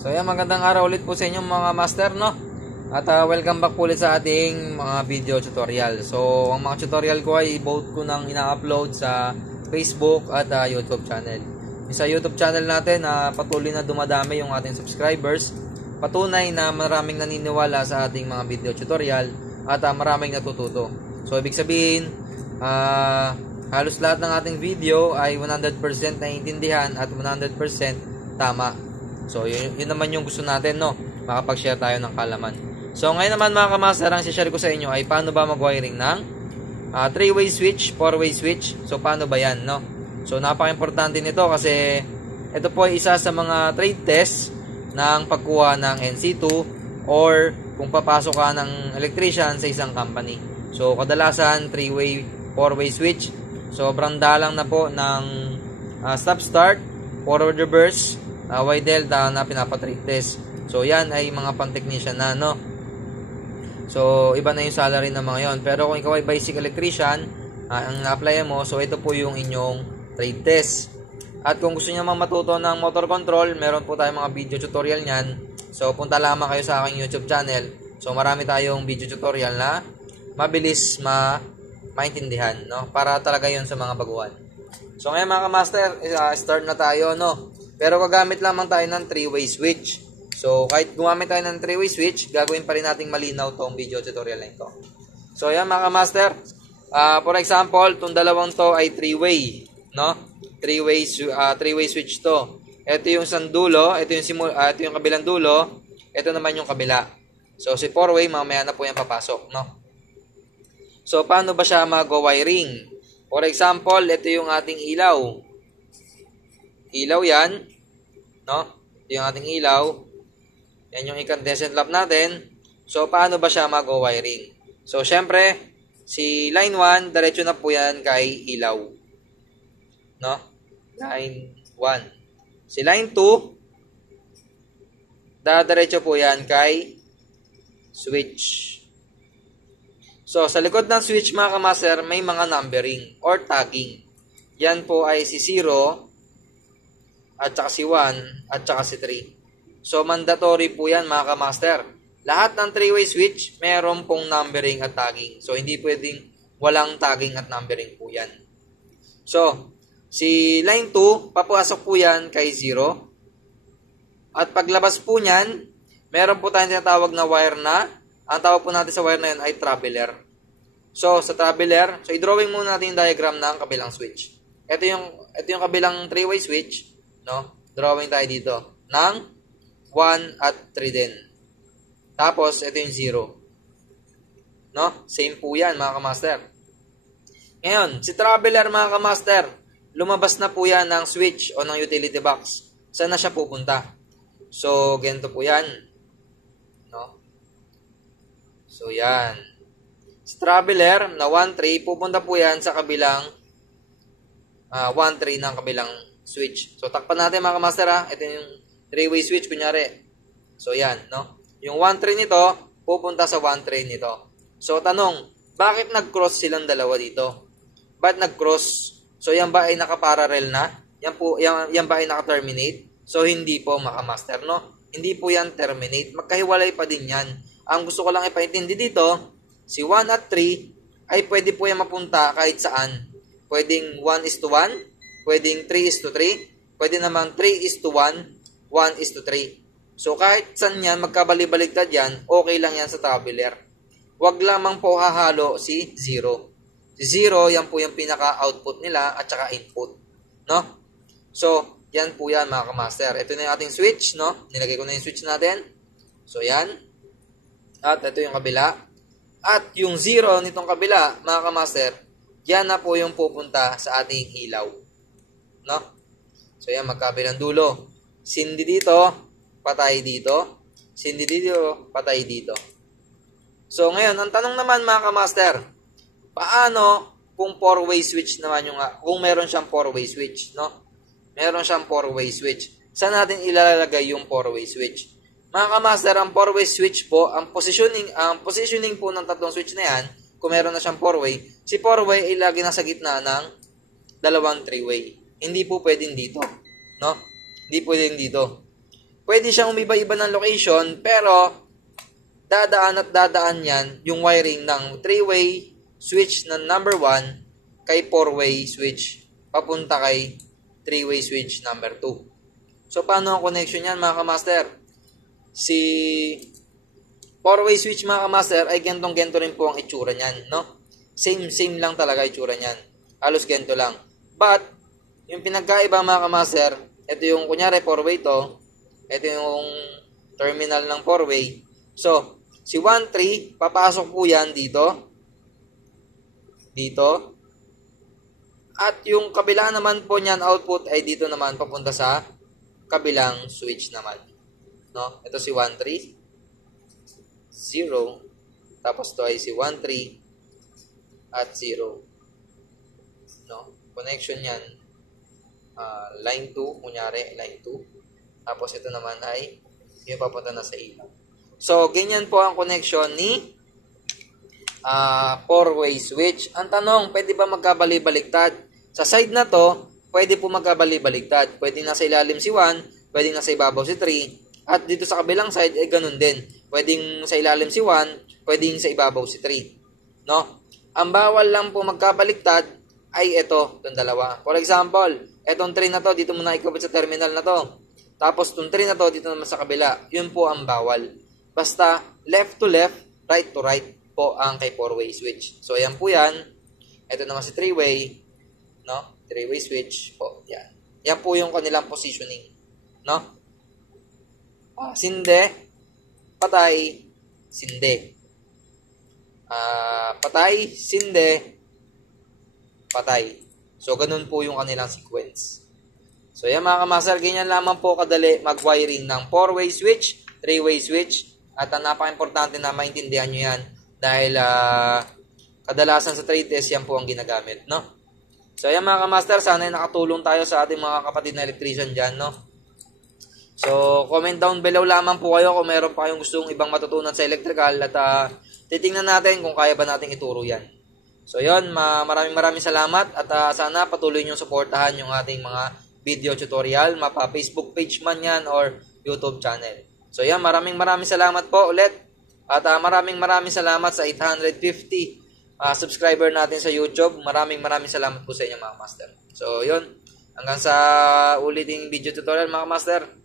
So ayan, magandang araw ulit po sa inyong mga master, no? At welcome back po ulit sa ating mga video tutorial. So ang mga tutorial ko ay both ko nang ina-upload sa Facebook at YouTube channel. Sa YouTube channel natin, patuloy na dumadami yung ating subscribers. Patunay na maraming naniniwala sa ating mga video tutorial at maraming natututo. So ibig sabihin, halos lahat ng ating video ay 100% naiintindihan at 100% tama. So yun naman yung gusto natin, no? Makapag-share tayo ng kaalaman. So ngayon naman mga kamaster, ang share ko sa inyo ay paano ba mag-wiring ng 3-way switch, 4-way switch. So paano ba yan, no? So napaka-importante nito kasi ito po ay isa sa mga trade test ng pagkuha ng NC2 or kung papasok ka ng electrician sa isang company. So kadalasan 3-way, 4-way switch. Sobrang dalang na po ng stop-start, forward reverse, Y delta na pinapatrade test. So yan ay mga pan-technician na, no? So iba na yung salary ng mga yon. Pero kung ikaw ay basic electrician, ang na-apply mo, so ito po yung inyong trade test. At kung gusto niyo mang matuto ng motor control, meron po tayong mga video tutorial niyan. So punta lamang kayo sa aking YouTube channel. So marami tayong video tutorial na mabilis maintindihan, no? Para talaga yon sa mga baguhan. So ngayon mga master, start na tayo, no? Pero gagamit lamang tayo ng 3-way switch. So kahit gumamit tayo ng 3-way switch, gagawin pa rin nating malinaw tong video tutorial na ito. So ayan mga master, for example, itong dalawang to ay 3-way, no? 3-way switch to. Ito yung isang dulo, ito yung kabilang dulo, ito naman yung kabila. So si 4-way, mamaya na po yan papasok, no? So paano ba siya mag-wiring? For example, ito yung ating ilaw. Ilaw yan, no? Ito yung ating ilaw. Yan yung incandescent lamp natin. So paano ba siya mag-wiring? So syempre, si line 1, diretso na po yan kay ilaw, no? Line 1. Si line 2, diretso po yan kay switch. So sa likod ng switch mga kamaster, may mga numbering or tagging. Yan po ay si 0, at saka si 1, at saka si 3. So mandatory po yan mga kamaster. Lahat ng 3-way switch, meron pong numbering at tagging. So hindi pwedeng walang tagging at numbering po yan. So si line 2, papasok po yan kay 0. At paglabas po niyan, meron po tayong tinatawag na wire na. Ang tawag po natin sa wire na yun ay traveler. So sa traveler, so i-drawing muna natin yung diagram ng kabilang switch. Ito yung kabilang 3-way switch, no? Drawing tayo dito ng 1 at 3 din. Tapos ito yung 0. No? Same po yan mga kamaster. Ngayon, si traveler mga kamaster, lumabas na po yan ng switch o ng utility box. Saan na siya pupunta? So, ganito po yan. No? So, yan. Si traveler na 1-3, pupunta po yan sa kabilang 1-3 ng kabilang switch. So, takpan natin mga kamaster, ha. Ito yung 3-way switch, kunyari. So, yan, no? Yung 1-3 nito, pupunta sa 1-3 nito. So, tanong, bakit nag-cross silang dalawa dito? Ba't nag-cross? So, yan ba ay naka-parallel na? Yan ba ay naka-terminate? So, hindi po mga master, no? Hindi po yan terminate. Magkahiwalay pa din yan. Ang gusto ko lang ipaintindi dito, si 1 at 3 ay pwede po yan mapunta kahit saan. Pwedeng 1:1, pwedeng 3:3, pwede naman 3:1, 1:3. So, kahit saan yan, magkabalibaligtad yan, okay lang yan sa traveler. Huwag lamang po hahalo si 0. Si 0, yan po yung pinaka-output nila at saka input. No? So, yan po yan mga kamaster. Ito na yung ating switch, no? Nilagay ko na yung switch natin. So, yan. At ito yung kabila. At yung 0 nitong kabila, mga kamaster, yan na po yung pupunta sa ating ilaw. No? So, yan, magkabilang dulo. Sindi dito, patay dito. Sindi dito, patay dito. So, ngayon, ang tanong naman mga kamaster, paano kung 4-way switch naman yung, kung meron siyang 4-way switch, no? Meron siyang 4-way switch. Saan natin ilalagay yung 4-way switch? Mga kamaster, ang 4-way switch po, ang positioning po ng tatlong switch na yan, kung meron na siyang 4-way, si 4-way ay lagi nasa gitna ng dalawang 3-way. Hindi po pwedeng dito, no? Hindi pwedeng dito. pwede siyang umiba-iba ng location, pero dadaan yan yung wiring ng 3-way switch ng number 1 kay 4-way switch papunta kay 3-way switch number 2. So, paano ang connection yan, mga kamaster? Si 4-way switch, mga kamaster, ay gentong-gento rin po ang itsura niyan, no? Same lang talaga itsura niyan. Halos gento lang. But, yung pinagkaiba, mga kamaster, ito yung, kunyari, 4-way to. Ito yung terminal ng 4-way. So, si 1-3, papasok po yan dito. Dito. At yung kabila naman po niyan, output, ay dito naman, papunta sa kabilang switch naman. No? Ito si 1-3. 0. Tapos to ay si 1-3 at 0. No? Connection yan. Line 2, kunyari, line 2. Tapos ito naman ay yung papunta na sa ilaw. So, ganyan po ang connection ni 4-way switch. Ang tanong, pwede ba magkabali-baliktad? Sa side na to, pwede po magkabali-baliktad. Pwede nasa ilalim si 1, pwede nasa ibabaw si 3. At dito sa kabilang side, ay ganun din. Pwedeng sa ilalim si 1, pwedeng sa ibabaw si 3. No? Ang bawal lang po magkabaliktad ay ito, itong dalawa. For example, itong 3 na to, dito muna ikabit sa terminal na to. Tapos itong 3 na to, dito naman sa kabila. Yun po ang bawal. Basta left to left, right to right po ang kay 4-way switch. So, ayan po yan. Ito naman si 3-way. No? 3-way switch po. Yan. Yan po yung kanilang positioning. No? Sinde, patay, sinde. Patay, sinde, patay. So, ganun po yung kanilang sequence. So, yan mga kamaster, ganyan lamang po kadali mag-wiring ng 4-way switch, 3-way switch, at napaka-importante na maintindihan nyo yan dahil kadalasan sa trade test, yan po ang ginagamit, no? So, yan mga kamaster, sana nakatulong tayo sa ating mga kapatid na electrician dyan, no? So, comment down below lamang po kayo kung meron pa kayong gustong ibang matutunan sa electrical at titingnan natin kung kaya ba nating ituro yan. So, yun, maraming salamat at sana patuloy nyo suportahan yung ating mga video tutorial, mapa Facebook page man yan or YouTube channel. So, yan, maraming salamat po ulit at maraming salamat sa 850 subscriber natin sa YouTube. Maraming salamat po sa inyo mga master. So, yun, hanggang sa uliting video tutorial mga master.